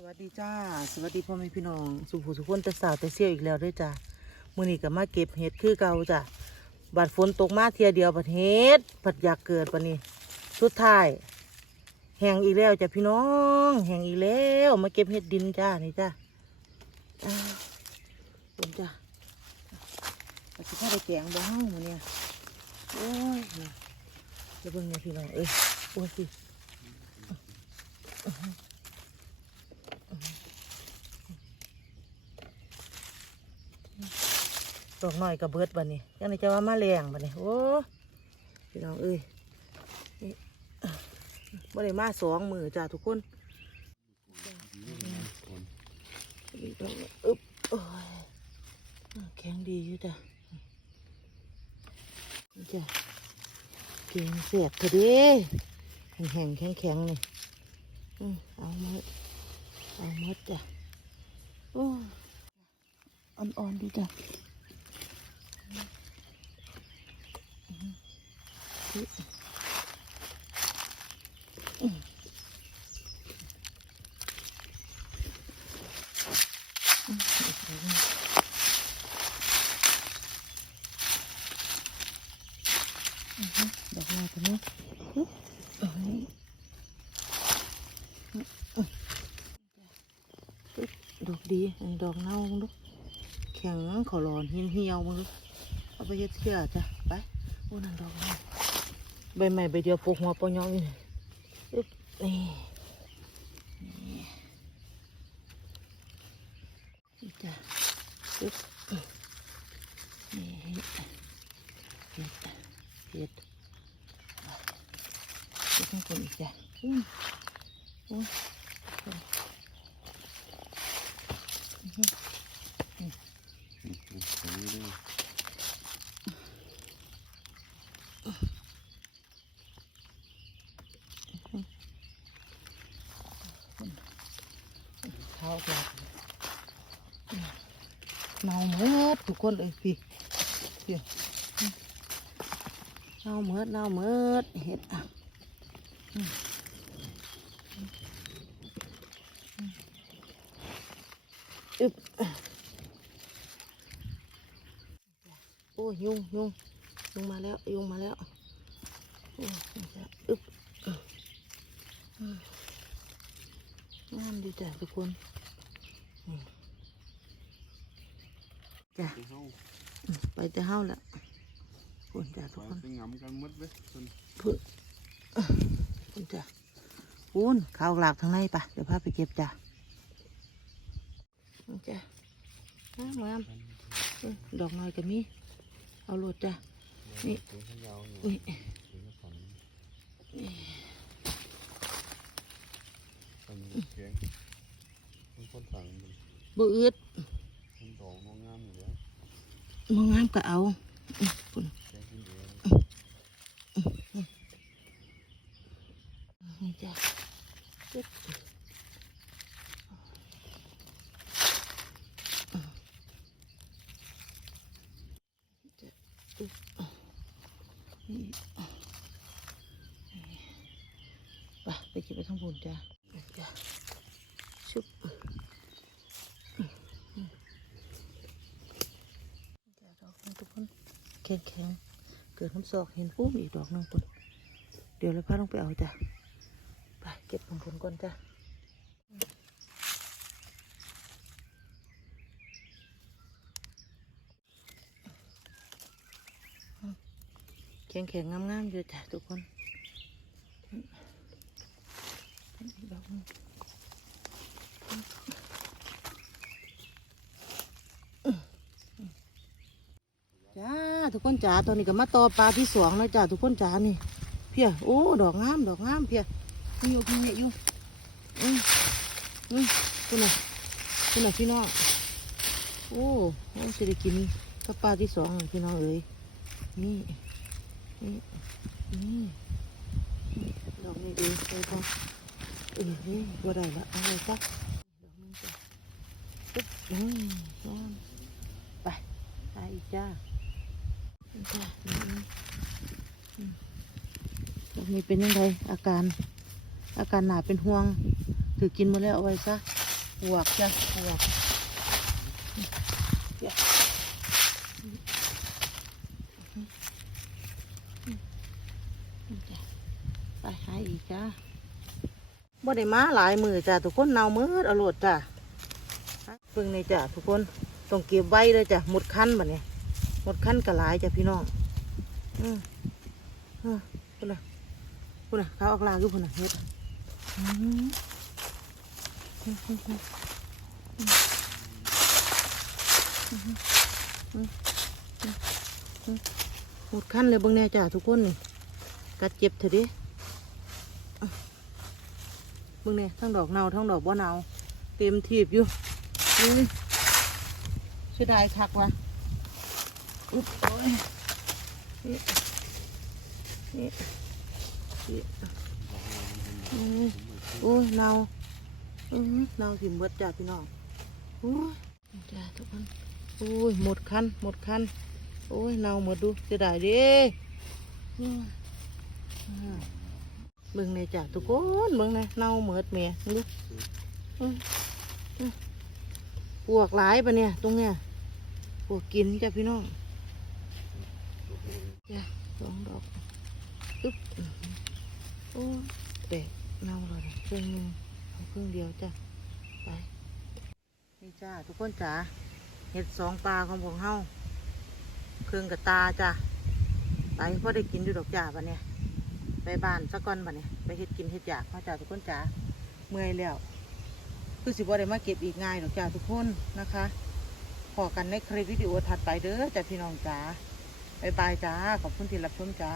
สวัสดีจ้า สวัสดีพ่อแม่พี่น้อง สุภูสุขคนแต่สาวแต่เสี้ยวอีกแล้วด้วยจ้ามือนี้ก็มาเก็บเห็ดคือเก่าจ้ะบาดฝนตกมาเทียเดียวบัดเห็ดบัดอยากเกิดปันนี้สุดท้ายแหงอีกแล้วจ้ะพี่น้องแหงอีกแล้วมาเก็บเห็ดดินจ้านี่จ้าอ่าเป็นจ้าอาจจะพาไปแกงบ้างมือเนี่ยโอ้ยนะเดี๋ยวเบิ่งเนี่ยพี่น้องเอ้ยโอ้ยสิ ดอกน้อยกับเบิดบันนี้ยังไงจะว่ามาแรงบันนี้โอ้พี่น้องเอ้ยนี่บ่ได้มาสองมือจ้าทุกคนอึบโอ้ยแข็งดีอยู่จ้ะจ้ะเก่งเสียบเถอะดิแข็งแข็งแข็งๆนี่อืมเอามาเอามดจ้ะอ่อนๆดีจ้ะ ดอกไม้ตัวนี้อ๋อดอกดีอันนี้ดอกเน่ามึงดูแข็งขอร้อนเหี่ยวเหี่ยวมึงดูเอาไปเย็ดเชื่อจ้ะไปโอ้นั่นดอกเน่า ใบใหม่ใบเดียวปลูกหัวปอยองอยู่นี่อึ๊บนี่นี่นี่จ้ะอึ๊บนี่เห็ดเห็ดเห็ดจะต้องคนอีกจ้ะอืมโอ้ยเท้ากัน เมาเมิดทุกคนเลยพี่พี่เน่าเมิดเน่าเมิดเห็ดอะอึบโอ้ยยุงยุงยุงมาแล้วยุงมาแล้วอึบงามดีจ้ะทุกคน อืมจ้ะอืมไปแต่เฮาละคุณจ้ะทุกคนไปงำกันหมดเลยจนพึ่งคุณจ้ะคุณข้าวหลากทางในปะเดี๋ยวพาไปเก็บจ้ะนี่จ้ะงามงามเอ้ยดอกน้อยก็มี เอาโลดจ้ะ นี่ ถึงขยาวอยู่อุ้ย ถึงกระสันเป็นเสียงมันคนสั่งมันบ่อืด มันดอกน้องงามอยู่แล้ว มองงามก็เอาอื้อคุณแกกินเองนี่จ้ะปึ๊บจ้ะปึ๊บนี่ไปไปเก็บไปข้างบนจ้ะจ้ะชุบจ้ะดอกนึง ทุกคนแข็งแข็งเกิดน้ำซอกเห็นปุ๊บอีกดอกหนึงคุณเดี๋ยวเราพาลงไปเอาจ้ะไปเก็บของผลก่อนจ้ะแข็งแข็งงามๆอยู่จ้ะทุกคนดอกนึงจ้า ทุกคนจ๋าตอนนี้ก็มาต่อปลาที่สวงแล้วจ้าทุกคนจ๋านี่ เพียโอ้ดอกงามดอกงามเพียพี่อยู่พี่เนี่ยอยู่อืมอืมคุณน่ะคุณน่ะพี่น้องโอ้โอ้จะได้กินกับปลาที่สองพี่น้องเอ้ยนี่นี่นี่ดอกนี้ดีเลยจ้ะเออนี่บัได้ละอาเลยจ้ะดอกนึงจ้ะปึ๊บอืมงามไปไปอีกจ้า นี้เป็นยังไงอาการ อาการหนาเป็นห่วง ถือกินมาแล้วเอาไว้ซะปวกจ้ะปวกไปหาอีกจ้าบ่ได้มาหลายมือจ้ะทุกคนเนามืดอาโลดจ้ะเพิ่งนี่จ้ะทุกคนต้องเก็บไว้เลยจ้ะหมดคันบัดนี้ หมดคันกระหลายจ้ะพี่น้องอืมอืมพุ่นน่ะพุ่นน่ะเขาออกลากอยู่พุ่นน่ะเฮ็ดหมดขั้นเลยเบิ่งแน่จ้าทุกคนนี่กัดเจ็บเถอะดิเบิ่งแน่ทั้งดอกเนาทั้งดอกบ่เนาเต็มทีบอยู่อุ้ยเสียดายคักว่ะ อุ๊บโอ้ยนี่นี่นี่อืมอุ้ยเนาอืมเนาถิ่มเบิดจ้าพี่น้องอุ้ยจ้าทุกคนอุ้ยหมดคันหมดคันโอ้ยเน่าหมดดูเสียดายเดิเบิ่งในจ้ะทุกคนเบิ่งในเน่าเหมดแม่ดูอื้ออื้อปวกหลายปะเนี่ย ตรงเนี้ยปวกกินจ้ะพี่น้อง จ้ะสองดอกอึ๊บโอ้ยแตกเน่าเลยครึ่งหนึงเอาครึ่งเดียวจ้ะไปนี่จ้าทุกคนจ๋าเห็ดสองปลาของพวกเฮาเครื่องกับตาจ้ะไปพ่อได้กินอยู่ดอกจ่าบัดเนี่ยไปบ้านสักก่อนบัดเนี่ยไปเฮ็ดกินเฮ็ดอยากพ่อจ่าทุกคนจ๋าเมื่อยแล้วคือสิบ่ได้มาเก็บอีกง่ายดอกจ่าทุกคนนะคะพอกันในคลิปวิดีโอถัดไปเด้อจ้ะพี่น้องจ๋า บายบายจ้า ขอบคุณที่รับชมจ้า